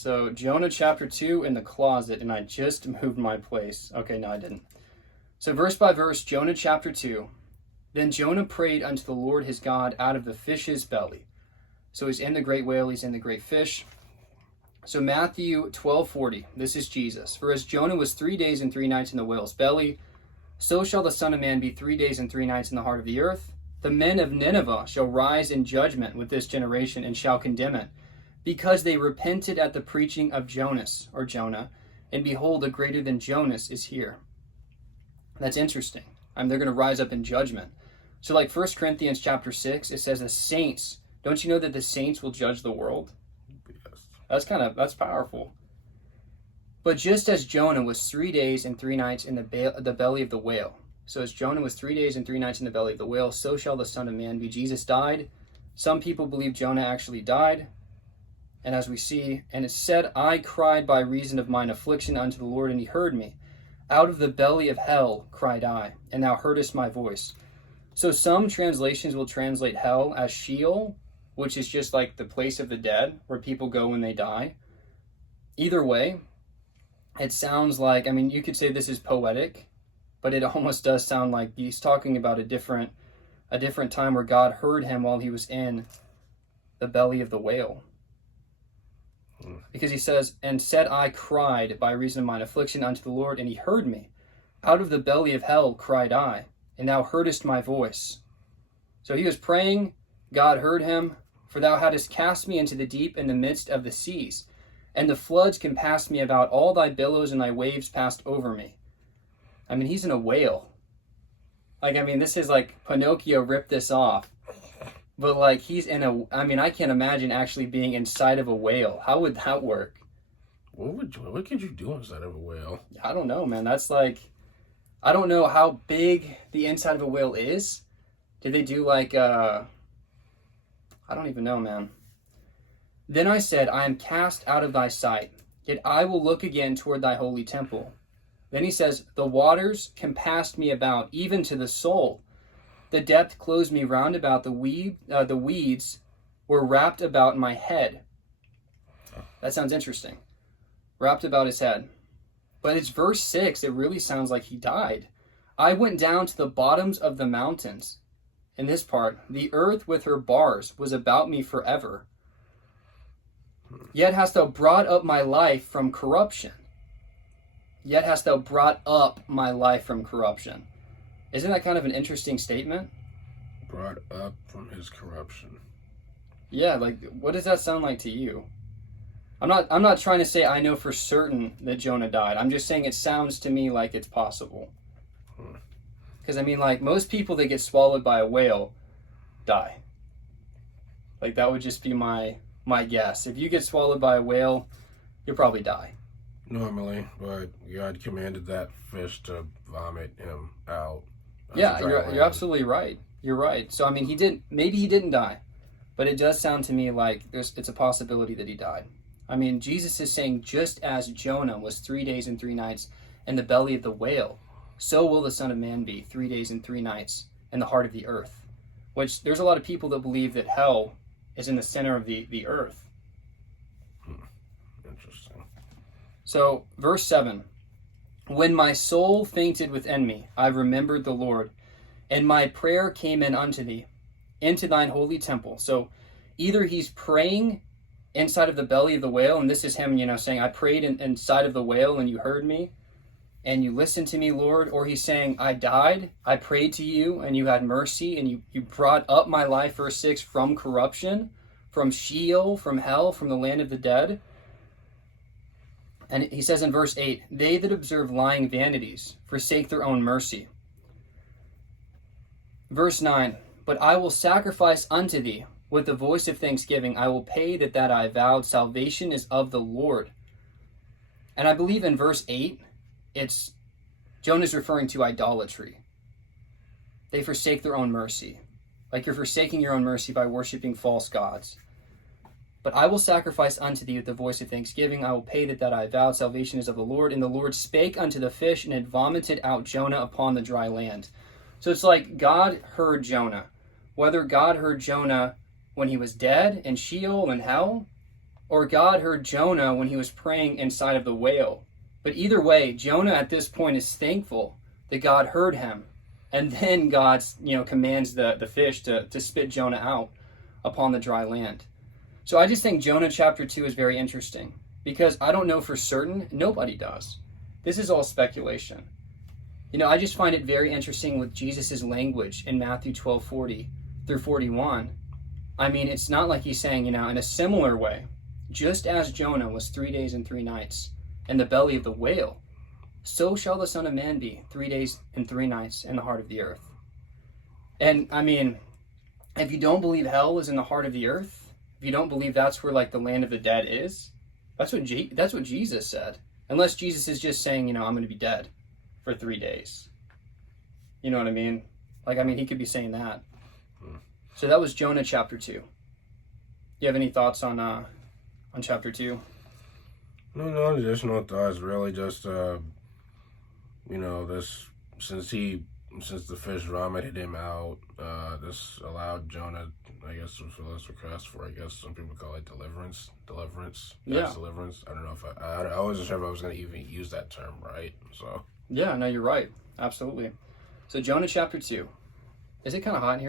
So Jonah chapter 2 in the closet, and I just moved my place. Okay, no, I didn't. So verse by verse, Jonah chapter 2. Then Jonah prayed unto the Lord his God out of the fish's belly. So he's in the great whale, he's in the great fish. So Matthew 12:40, this is Jesus. For as Jonah was 3 days and 3 nights in the whale's belly, so shall the Son of Man be 3 days and 3 nights in the heart of the earth. The men of Nineveh shall rise in judgment with this generation and shall condemn it, because they repented at the preaching of Jonah, and behold, a greater than Jonas is here. That's interesting. They're going to rise up in judgment. So like 1 Corinthians chapter 6, it says the saints, don't you know that the saints will judge the world? Yes. That's powerful. But just as Jonah was 3 days and 3 nights in the belly of the whale, so as Jonah was 3 days and 3 nights in the belly of the whale, so shall the Son of Man be. Jesus died. Some people believe Jonah actually died. And as we see, and it said, I cried by reason of mine affliction unto the Lord, and he heard me. Out of the belly of hell cried I, and thou heardest my voice. So some translations will translate hell as Sheol, which is just like the place of the dead, where people go when they die. Either way, it sounds like, you could say this is poetic, but it almost does sound like he's talking about a different time where God heard him while he was in the belly of the whale. Because he says, and said I cried by reason of mine affliction unto the Lord, and he heard me. Out of the belly of hell cried I, and thou heardest my voice. So he was praying, God heard him, for thou hadst cast me into the deep in the midst of the seas, and the floods compassed me about, all thy billows and thy waves passed over me. He's in a whale. This is like Pinocchio ripped this off. But he's in I can't imagine actually being inside of a whale. How would that work? What could you do inside of a whale? I don't know, man. That's I don't know how big the inside of a whale is. Did they do I don't even know, man. Then I said, I am cast out of thy sight, yet I will look again toward thy holy temple. Then he says, the waters compassed me about, even to the soul. The depth closed me round about, the weeds were wrapped about my head. That sounds interesting. Wrapped about his head. But it's verse 6, it really sounds like he died. I went down to the bottoms of the mountains. In this part, the earth with her bars was about me forever. Yet hast thou brought up my life from corruption. Yet hast thou brought up my life from corruption. Isn't that kind of an interesting statement? Brought up from his corruption. Yeah, what does that sound like to you? I'm not trying to say I know for certain that Jonah died. I'm just saying it sounds to me like it's possible. Because most people that get swallowed by a whale die. That would just be my guess. If you get swallowed by a whale, you'll probably die. Normally, but God commanded that fish to vomit him out. Yeah, you're absolutely right. You're right. So maybe he didn't die, but it does sound to me like it's a possibility that he died. Jesus is saying, just as Jonah was 3 days and 3 nights in the belly of the whale, so will the Son of Man be 3 days and 3 nights in the heart of the earth. Which there's a lot of people that believe that hell is in the center of the earth. Interesting. So, verse 7. When my soul fainted within me, I remembered the Lord, and my prayer came in unto thee, into thine holy temple. So either he's praying inside of the belly of the whale, and this is him, saying, I prayed inside of the whale, and you heard me, and you listened to me, Lord. Or he's saying, I died, I prayed to you, and you had mercy, and you brought up my life, verse 6, from corruption, from Sheol, from hell, from the land of the dead. And he says in verse 8, they that observe lying vanities forsake their own mercy. Verse 9, but I will sacrifice unto thee with the voice of thanksgiving. I will pay that I vowed. Salvation is of the Lord. And I believe in verse 8, Jonah's referring to idolatry. They forsake their own mercy. You're forsaking your own mercy by worshiping false gods. But I will sacrifice unto thee with the voice of thanksgiving. I will pay that I vowed. Salvation is of the Lord. And the Lord spake unto the fish, and it vomited out Jonah upon the dry land. So it's like God heard Jonah. Whether God heard Jonah when he was dead in Sheol and hell, or God heard Jonah when he was praying inside of the whale. But either way, Jonah at this point is thankful that God heard him. And then God, commands the fish to spit Jonah out upon the dry land. So I just think Jonah chapter 2 is very interesting because I don't know for certain. Nobody does. This is all speculation. I just find it very interesting with Jesus' language in Matthew 12:40 through 41. I mean, it's not like he's saying, in a similar way, just as Jonah was 3 days and 3 nights in the belly of the whale, so shall the Son of Man be 3 days and 3 nights in the heart of the earth. And I mean, if you don't believe hell is in the heart of the earth, if you don't believe that's where the land of the dead is, that's what Jesus said. Unless Jesus is just saying, I'm going to be dead for 3 days. You know what I mean? He could be saying that. So that was Jonah chapter 2. Do you have any thoughts on chapter 2? No additional thoughts. Really, just since the fish vomited him out, this allowed Jonah, I guess, to fulfill his request for, I guess some people call it deliverance. Yeah. Deliverance. I don't know if I wasn't sure if I was going to even use that term, right? So. Yeah, no, you're right. Absolutely. So Jonah chapter 2. Is it kind of hot in here?